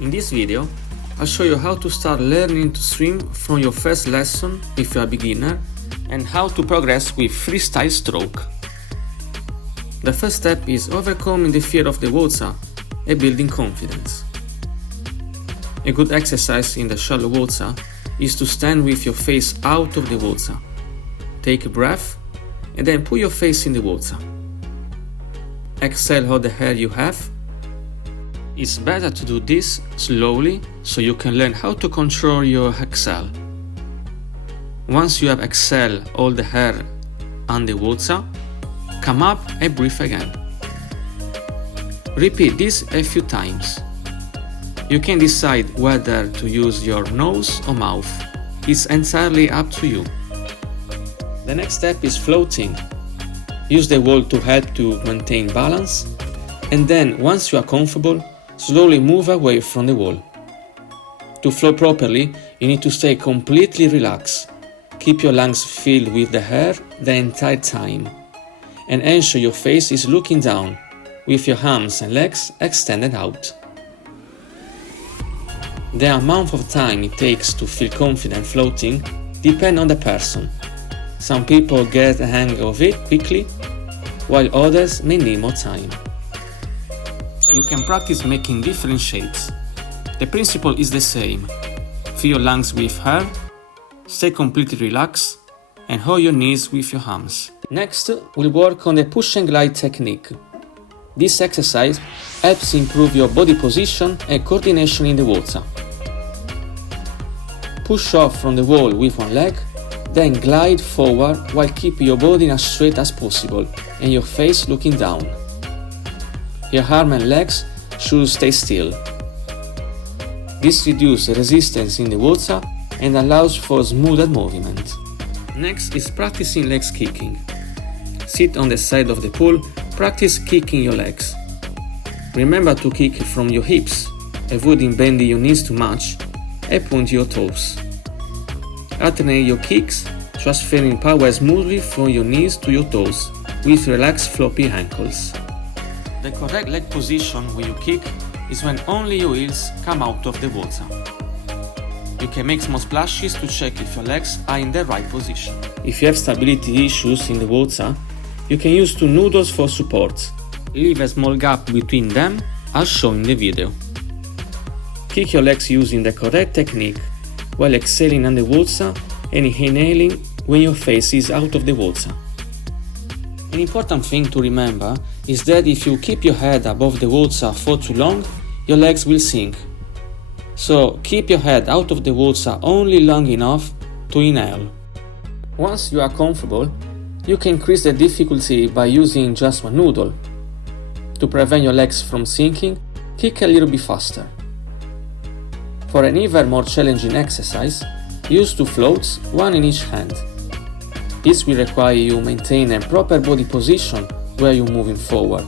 In this video, I'll show you how to start learning to swim from your first lesson if you're a beginner and how to progress with freestyle stroke. The first step is overcoming the fear of the water and building confidence. A good exercise in the shallow water is to stand with your face out of the water. Take a breath and then put your face in the water. Exhale all the air you have. It's better to do this slowly so you can learn how to control your exhale. Once you have exhaled all the air underwater, come up and breathe again. Repeat this a few times. You can decide whether to use your nose or mouth. It's entirely up to you. The next step is floating. Use the wall to help to maintain balance, and then once you are comfortable, slowly move away from the wall. To float properly, you need to stay completely relaxed. Keep your lungs filled with the air the entire time, and ensure your face is looking down, with your arms and legs extended out. The amount of time it takes to feel confident floating depends on the person. Some people get the hang of it quickly, while others may need more time. You can practice making different shapes. The principle is the same. Fill your lungs with air, stay completely relaxed, and hold your knees with your arms. Next, we'll work on the push and glide technique. This exercise helps improve your body position and coordination in the water. Push off from the wall with one leg, then glide forward while keeping your body as straight as possible and your face looking down. Your arms and legs should stay still. This reduces resistance in the water and allows for smoother movement. Next is practicing legs kicking. Sit on the side of the pool, practice kicking your legs. Remember to kick from your hips, avoiding bending your knees too much, and point your toes. Alternate your kicks, transferring power smoothly from your knees to your toes, with relaxed floppy ankles. The correct leg position when you kick is when only your heels come out of the water. You can make small splashes to check if your legs are in the right position. If you have stability issues in the water, you can use two noodles for support. Leave a small gap between them as shown in the video. Kick your legs using the correct technique while exhaling underwater and inhaling when your face is out of the water. An important thing to remember is that if you keep your head above the water for too long, your legs will sink. So keep your head out of the water only long enough to inhale. Once you are comfortable, you can increase the difficulty by using just one noodle. To prevent your legs from sinking, kick a little bit faster. For an even more challenging exercise, use two floats, one in each hand. This will require you maintain a proper body position where you're moving forward.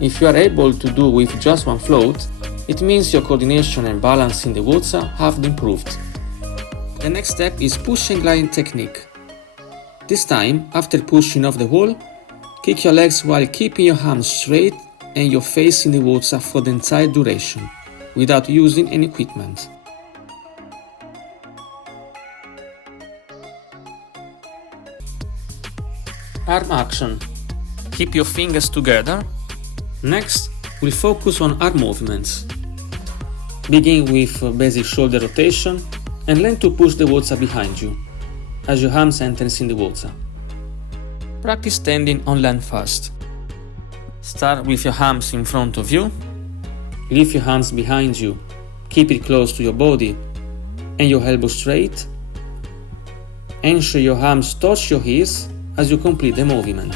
If you are able to do with just one float, it means your coordination and balance in the water have improved. The next step is push and glide technique. This time, after pushing off the wall, kick your legs while keeping your arms straight and your face in the water for the entire duration, without using any equipment. Arm action. Keep your fingers together. Next, we'll focus on arm movements. Begin with basic shoulder rotation and learn to push the water behind you as your arms enter in the water. Practice standing on land first. Start with your arms in front of you. Lift your hands behind you. Keep it close to your body and your elbows straight. Ensure your arms touch your ears as you complete the movement.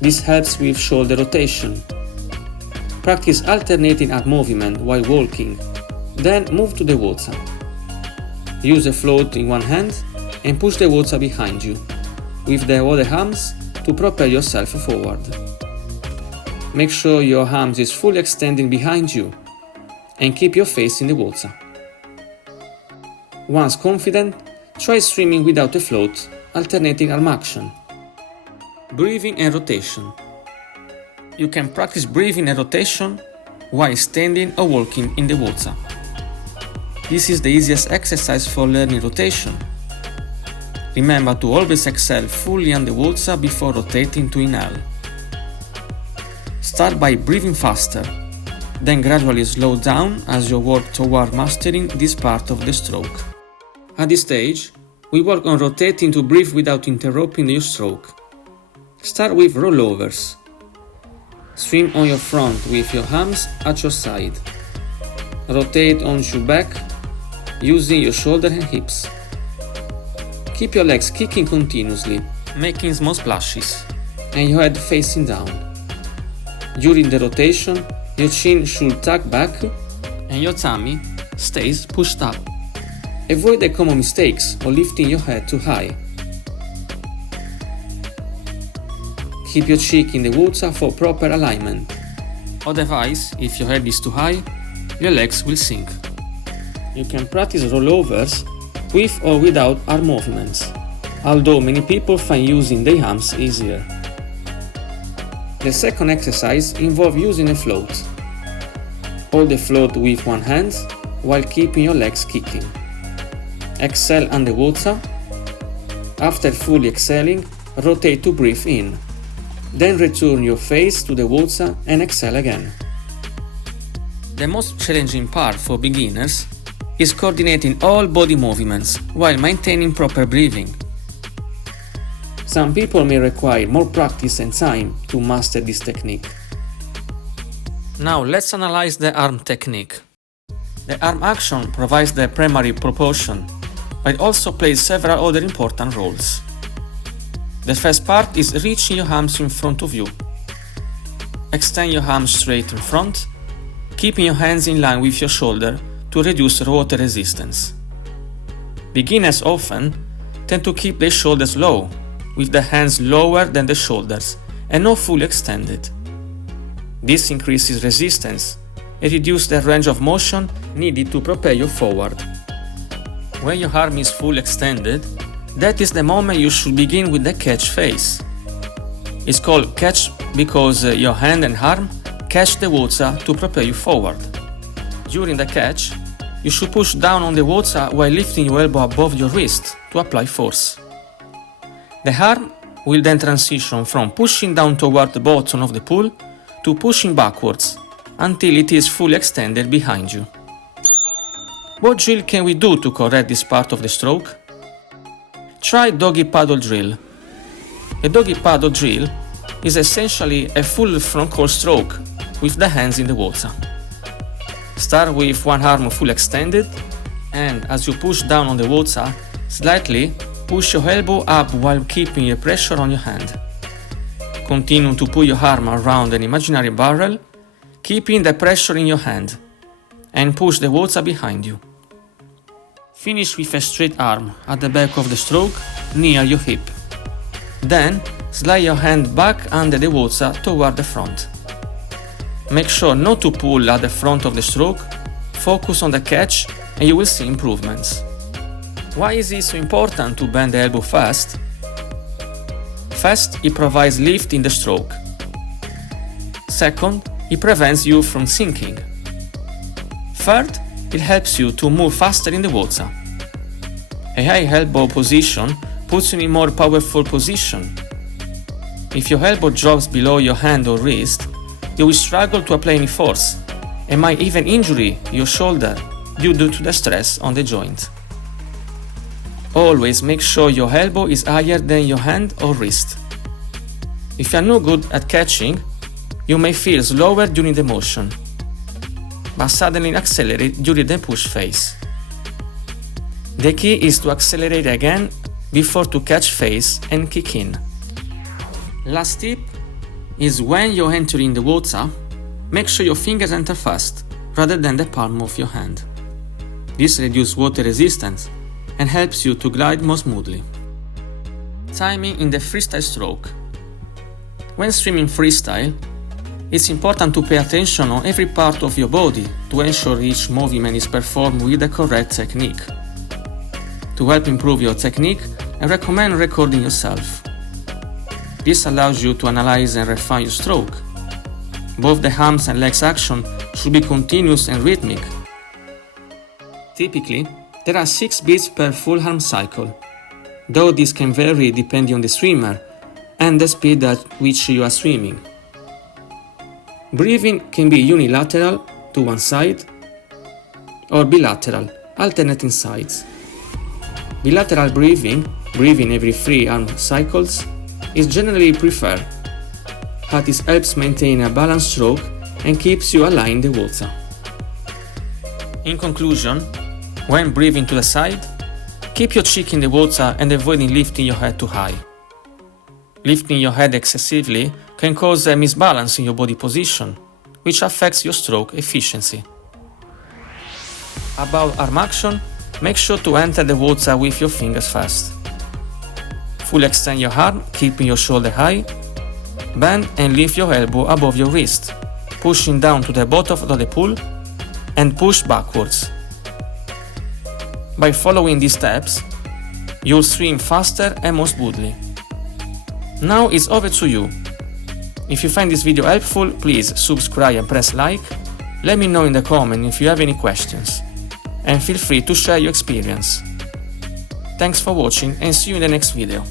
This helps with shoulder rotation. Practice alternating arm movement while walking, then move to the water. Use a float in one hand and push the water behind you, with the other arms to propel yourself forward. Make sure your arms is fully extended behind you and keep your face in the water. Once confident, try swimming without a float, alternating arm action. Breathing and rotation. You can practice breathing and rotation while standing or walking in the water. This is the easiest exercise for learning rotation. Remember to always exhale fully underwater before rotating to inhale. Start by breathing faster, then gradually slow down as you work toward mastering this part of the stroke. At this stage, we work on rotating to breathe without interrupting your stroke. Start with rollovers. Swim on your front with your arms at your side. Rotate onto your back using your shoulder and hips. Keep your legs kicking continuously, making small splashes, and your head facing down. During the rotation, your chin should tuck back and your tummy stays pushed up. Avoid the common mistakes of lifting your head too high. Keep your cheek in the water for proper alignment. Otherwise, if your head is too high, your legs will sink. You can practice rollovers with or without arm movements, although many people find using the arms easier. The second exercise involves using a float. Hold the float with one hand while keeping your legs kicking. Exhale underwater. After fully exhaling, rotate to breathe in. Then return your face to the water and exhale again. The most challenging part for beginners is coordinating all body movements while maintaining proper breathing. Some people may require more practice and time to master this technique. Now let's analyze the arm technique. The arm action provides the primary propulsion, but it also plays several other important roles. The first part is reaching your arms in front of you. Extend your arms straight in front, keeping your hands in line with your shoulder to reduce water resistance. Beginners often tend to keep their shoulders low, with the hands lower than the shoulders and not fully extended. This increases resistance and reduces the range of motion needed to propel you forward. When your arm is fully extended, that is the moment you should begin with the catch phase. It's called catch because your hand and arm catch the water to propel you forward. During the catch, you should push down on the water while lifting your elbow above your wrist to apply force. The arm will then transition from pushing down toward the bottom of the pool to pushing backwards until it is fully extended behind you. What drill can we do to correct this part of the stroke? Try doggy paddle drill. A doggy paddle drill is essentially a full front crawl stroke with the hands in the water. Start with one arm fully extended, and as you push down on the water, slightly push your elbow up while keeping the pressure on your hand. Continue to pull your arm around an imaginary barrel, keeping the pressure in your hand, and push the water behind you. Finish with a straight arm at the back of the stroke near your hip. Then slide your hand back under the water toward the front. Make sure not to pull at the front of the stroke, focus on the catch and you will see improvements. Why is it so important to bend the elbow fast? First, it provides lift in the stroke. Second, it prevents you from sinking. Third, it helps you to move faster in the water. A high elbow position puts you in a more powerful position. If your elbow drops below your hand or wrist, you will struggle to apply any force and might even injure your shoulder due to the stress on the joint. Always make sure your elbow is higher than your hand or wrist. If you are not good at catching, you may feel slower during the motion, but suddenly accelerate during the push phase. The key is to accelerate again before to catch phase and kick in. Last tip is when you're entering the water, make sure your fingers enter first rather than the palm of your hand. This reduces water resistance and helps you to glide more smoothly. Timing in the freestyle stroke. When swimming freestyle, it's important to pay attention on every part of your body to ensure each movement is performed with the correct technique. To help improve your technique, I recommend recording yourself. This allows you to analyze and refine your stroke. Both the arms and legs action should be continuous and rhythmic. Typically, there are 6 beats per full arm cycle, though this can vary depending on the swimmer and the speed at which you are swimming. Breathing can be unilateral to one side or bilateral, alternating sides. Bilateral breathing every 3 arm cycles, is generally preferred, as this helps maintain a balanced stroke and keeps you aligned in the water. In conclusion, when breathing to the side, keep your cheek in the water and avoiding lifting your head too high. Lifting your head excessively can cause a misbalance in your body position, which affects your stroke efficiency. About arm action, make sure to enter the water with your fingers first. Fully extend your arm, keeping your shoulder high. Bend and lift your elbow above your wrist, pushing down to the bottom of the pool and push backwards. By following these steps, you'll swim faster and more smoothly. Now it's over to you. If you find this video helpful, please subscribe and press like. Let me know in the comment if you have any questions. And feel free to share your experience. Thanks for watching and see you in the next video.